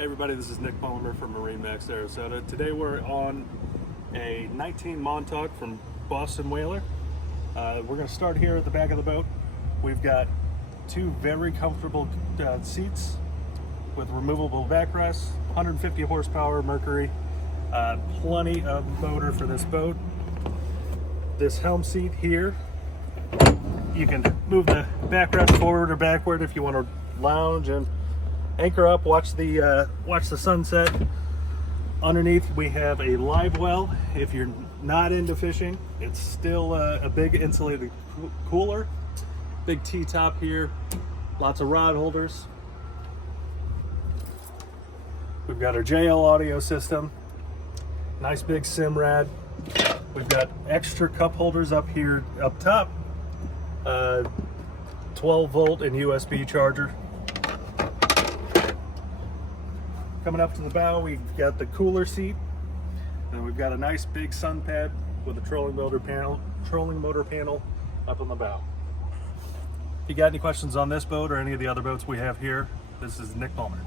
Hey everybody, this is Nick Palmer from MarineMax, Sarasota. Today we're on a 19 Montauk from Boston Whaler. We're going to start here at the back of the boat. We've got two very comfortable seats with removable backrests, 150 horsepower Mercury, plenty of motor for this boat. This helm seat here, you can move the backrest forward or backward if you want to lounge and anchor up, watch the sunset. Underneath we have a live well. If you're not into fishing, it's still a big insulated cooler. Big T-top here, lots of rod holders. We've got our JL audio system, nice big Simrad. We've got extra cup holders up here up top, 12 volt and USB charger. Coming up to the bow, we've got the cooler seat, and we've got a nice big sun pad with a trolling motor panel up on the bow. If you got any questions on this boat or any of the other boats we have here, this is Nick Palmer.